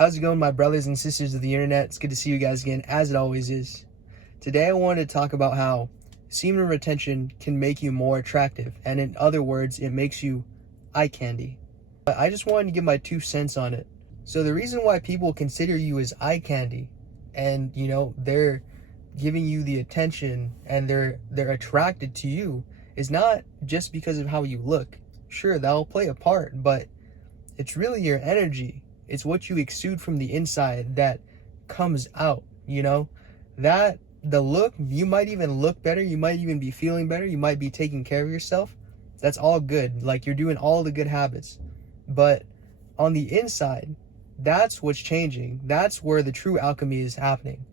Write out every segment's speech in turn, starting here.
How's it going, my brothers and sisters of the internet? It's good to see you guys again, as it always is. Today I wanted to talk about how semen retention can make you more attractive, and in other words, it makes you eye candy. I just wanted to give my 2 cents on it. So the reason why people consider you as eye candy, and they're giving you the attention and they're attracted to you, is not just because of how you look. Sure, that'll play a part, but it's really your energy. It's what you exude from the inside that comes out, that the look, you might even look better. You might even be feeling better. You might be taking care of yourself. That's all good. Like, you're doing all the good habits. But on the inside, that's what's changing. That's where the true alchemy is happening.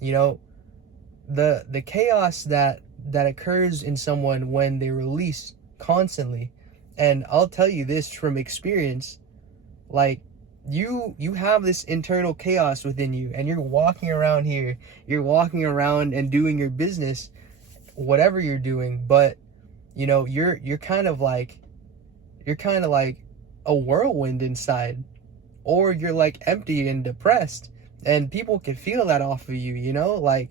The chaos that occurs in someone when they release constantly. And I'll tell you this from experience, like, you have this internal chaos within you, and you're walking around here, you're walking around and doing your business, whatever you're doing, but you're kind of like a whirlwind inside, or you're like empty and depressed, and people can feel that off of you. Like,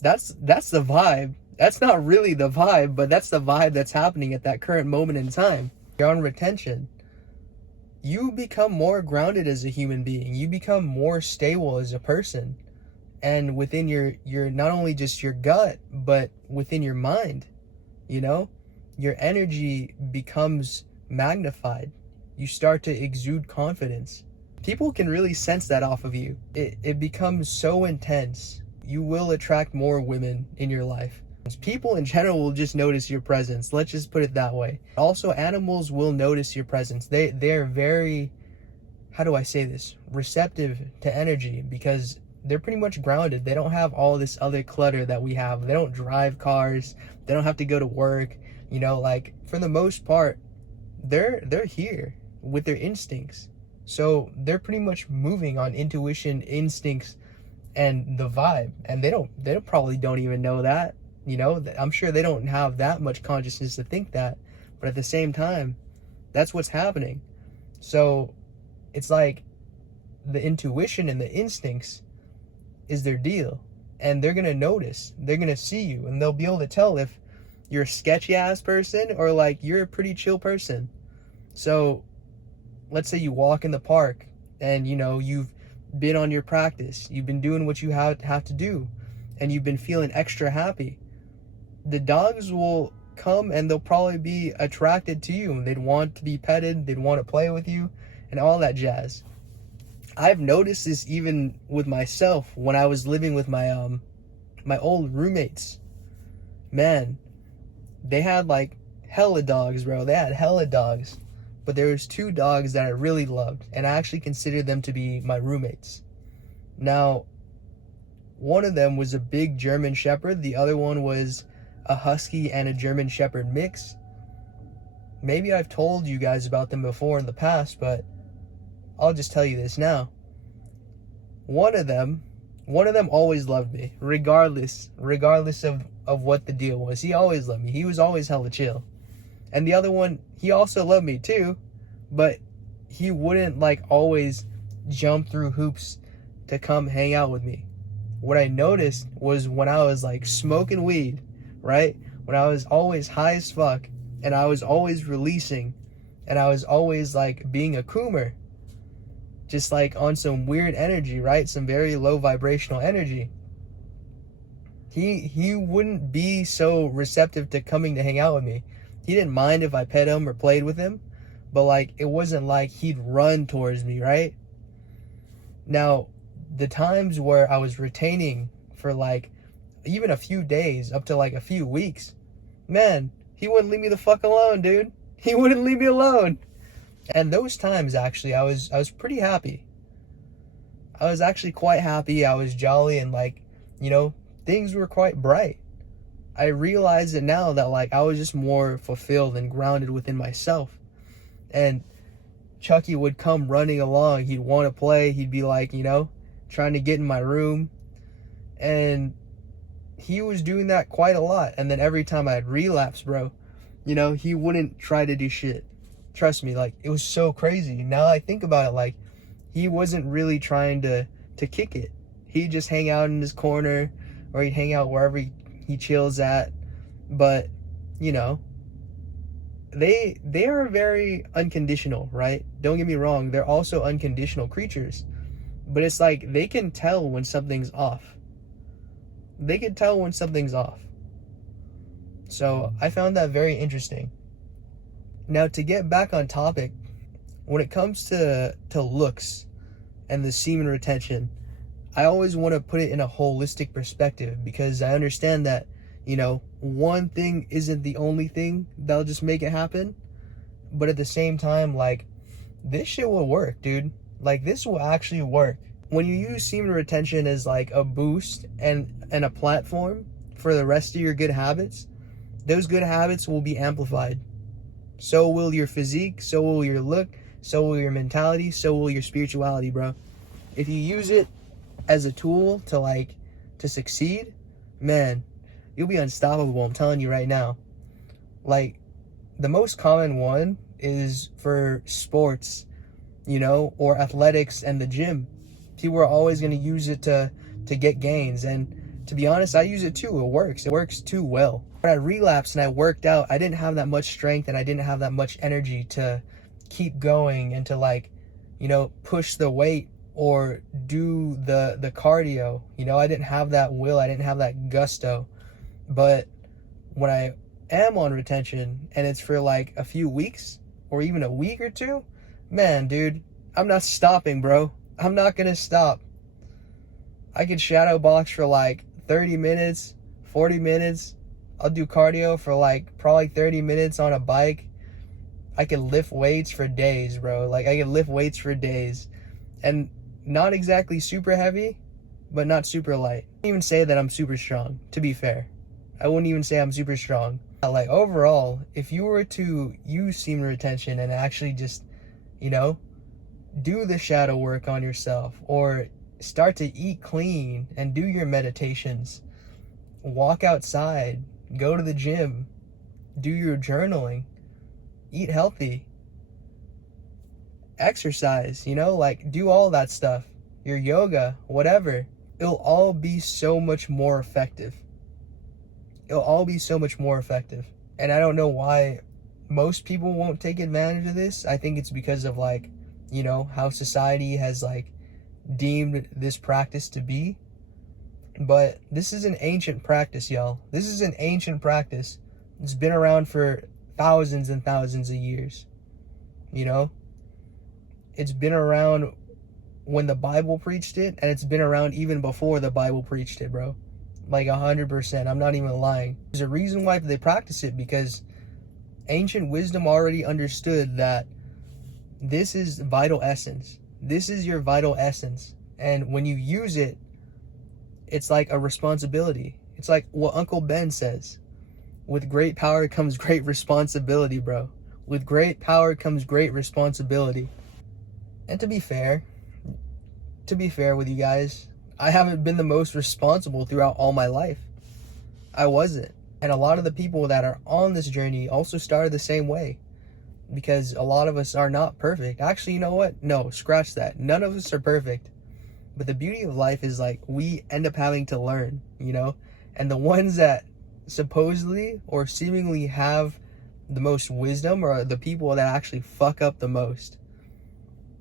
that's the vibe. That's not really the vibe, but that's the vibe that's happening at that current moment in time. You're on retention. You become more grounded as a human being. You become more stable as a person. And within your not only just your gut, but within your mind, your energy becomes magnified. You start to exude confidence. People can really sense that off of you. It becomes so intense. You will attract more women in your life. People in general will just notice your presence. Let's just put it that way. Also, animals will notice your presence. They're very, how do I say this, receptive to energy, because they're pretty much grounded. They don't have all this other clutter that we have. They don't drive cars. They don't have to go to work. Like, for the most part, they're here with their instincts. So they're pretty much moving on intuition, instincts, and the vibe. And they probably don't even know that. I'm sure they don't have that much consciousness to think that, but at the same time, that's what's happening. So it's like the intuition and the instincts is their deal, and they're gonna notice, they're gonna see you, and they'll be able to tell if you're a sketchy ass person or like you're a pretty chill person. So let's say you walk in the park and you've been on your practice, you've been doing what you have to do, and you've been feeling extra happy. The dogs will come and they'll probably be attracted to you. They'd want to be petted, they'd want to play with you, and all that jazz. I've noticed this even with myself when I was living with my my old roommates. Man, they had like hella dogs, bro. They had hella dogs. But there was 2 dogs that I really loved, and I actually considered them to be my roommates. Now, one of them was a big German Shepherd. The other one was a Husky and a German Shepherd mix. Maybe I've told you guys about them before in the past, but I'll just tell you this now. One of them always loved me, regardless of what the deal was. He always loved me. He was always hella chill. And the other one, he also loved me too, but he wouldn't like always jump through hoops to come hang out with me. What I noticed was when I was like smoking weed, right? When I was always high as fuck, and I was always releasing, and I was always like being a coomer, just like on some weird energy, right? Some very low vibrational energy. He wouldn't be so receptive to coming to hang out with me. He didn't mind if I pet him or played with him, but like, it wasn't like he'd run towards me, right? Now, the times where I was retaining for like even a few days, up to like a few weeks, man, he wouldn't leave me the fuck alone, dude. He wouldn't leave me alone. And those times, actually, I was pretty happy. I was actually quite happy. I was jolly, and like, things were quite bright. I realize it now that like I was just more fulfilled and grounded within myself. And Chucky would come running along. He'd want to play. He'd be like, trying to get in my room. And he was doing that quite a lot. And then every time I'd relapse, bro, he wouldn't try to do shit. Trust me, like, it was so crazy. Now I think about it, like, he wasn't really trying to kick it. He'd just hang out in his corner, or he'd hang out wherever he chills at. But, you know, they are very unconditional, right? Don't get me wrong, they're also unconditional creatures. But it's like they can tell when something's off. They can tell when something's off. So I found that very interesting. Now, to get back on topic, when it comes to looks and the semen retention, I always want to put it in a holistic perspective, because I understand that, you know, one thing isn't the only thing that'll just make it happen. But at the same time, like, this shit will work, dude. Like, this will actually work. When you use semen retention as like a boost and a platform for the rest of your good habits, those good habits will be amplified. So will your physique, so will your look, so will your mentality, so will your spirituality, bro. If you use it as a tool to succeed, man, you'll be unstoppable. I'm telling you right now. Like, the most common one is for sports, you know, or athletics and the gym. People are always going to use it to get gains. And to be honest, I use it too. It works. It works too well. When I relapsed and I worked out, I didn't have that much strength and I didn't have that much energy to keep going and to, like, you know, push the weight or do the cardio. You know, I didn't have that will. I didn't have that gusto. But when I am on retention and it's for like a few weeks or even a week or two, man, dude, I'm not stopping, bro. I'm not gonna stop. I could shadow box for like 30 minutes, 40 minutes. I'll do cardio for like probably 30 minutes on a bike. I can lift weights for days, bro. Like, I can lift weights for days. And not exactly super heavy, but not super light. I wouldn't even say that I'm super strong, to be fair. I wouldn't even say I'm super strong. Like, overall, if you were to use semen retention and actually just, you know, do the shadow work on yourself, or start to eat clean and do your meditations, walk outside, go to the gym, do your journaling, eat healthy, exercise, you know, like, do all that stuff, your yoga, whatever, it'll all be so much more effective. It'll all be so much more effective. And I don't know why most people won't take advantage of this. I think it's because of, like, you know, how society has, like, deemed this practice to be. But this is an ancient practice, y'all. This is an ancient practice. It's been around for thousands and thousands of years. You know? It's been around when the Bible preached it, and it's been around even before the Bible preached it, bro. Like 100%. I'm not even lying. There's a reason why they practice it, because ancient wisdom already understood that this is vital essence. This is your vital essence. And when you use it, it's like a responsibility. It's like what Uncle Ben says. With great power comes great responsibility, bro. With great power comes great responsibility. And to be fair with you guys, I haven't been the most responsible throughout all my life. I wasn't. And a lot of the people that are on this journey also started the same way. Because a lot of us are not perfect. Actually, you know what? No, scratch that. None of us are perfect. But the beauty of life is, like, we end up having to learn, you know? And the ones that supposedly or seemingly have the most wisdom are the people that actually fuck up the most.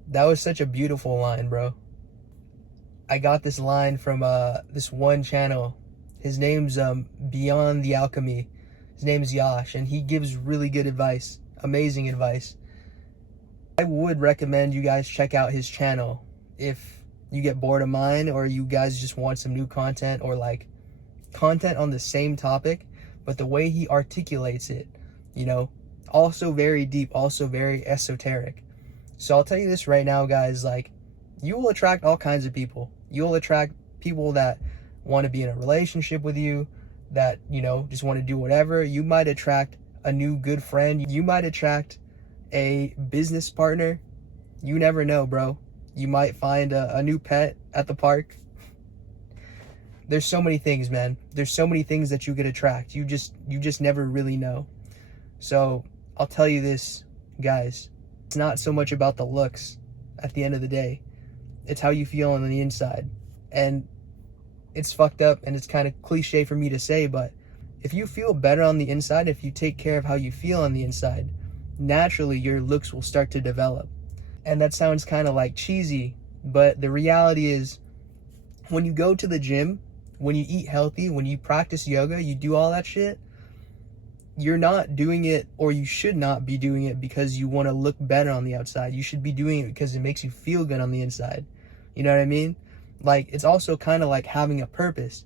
That was such a beautiful line, bro. I got this line from this one channel. His name's Beyond the Alchemy. His name's Yash, and he gives really good advice. Amazing advice. I would recommend you guys check out his channel if you get bored of mine, or you guys just want some new content, or like content on the same topic, but the way he articulates it, you know, also very deep, also very esoteric. So I'll tell you this right now, guys, like, you will attract all kinds of people. You'll attract people that want to be in a relationship with you, that, you know, just want to do whatever. You might attract a new good friend. You might attract a business partner. You never know, bro. You might find a new pet at the park. There's so many things, man. There's so many things that you could attract. You just never really know. So I'll tell you this, guys. It's not so much about the looks at the end of the day. it's how you feel on the inside. And it's fucked up and it's kind of cliche for me to say, but if you feel better on the inside, if you take care of how you feel on the inside, naturally your looks will start to develop. And that sounds kind of like cheesy, but the reality is, when you go to the gym, when you eat healthy, when you practice yoga, you do all that shit, you're not doing it, or you should not be doing it because you want to look better on the outside. You should be doing it because it makes you feel good on the inside. You know what I mean? Like, it's also kind of like having a purpose.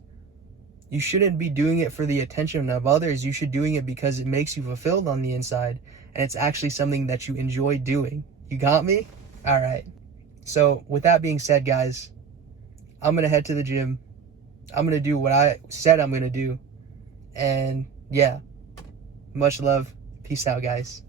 You shouldn't be doing it for the attention of others. You should be doing it because it makes you fulfilled on the inside, and it's actually something that you enjoy doing. You got me? All right. So with that being said, guys, I'm going to head to the gym. I'm going to do what I said I'm going to do. And yeah, much love. Peace out, guys.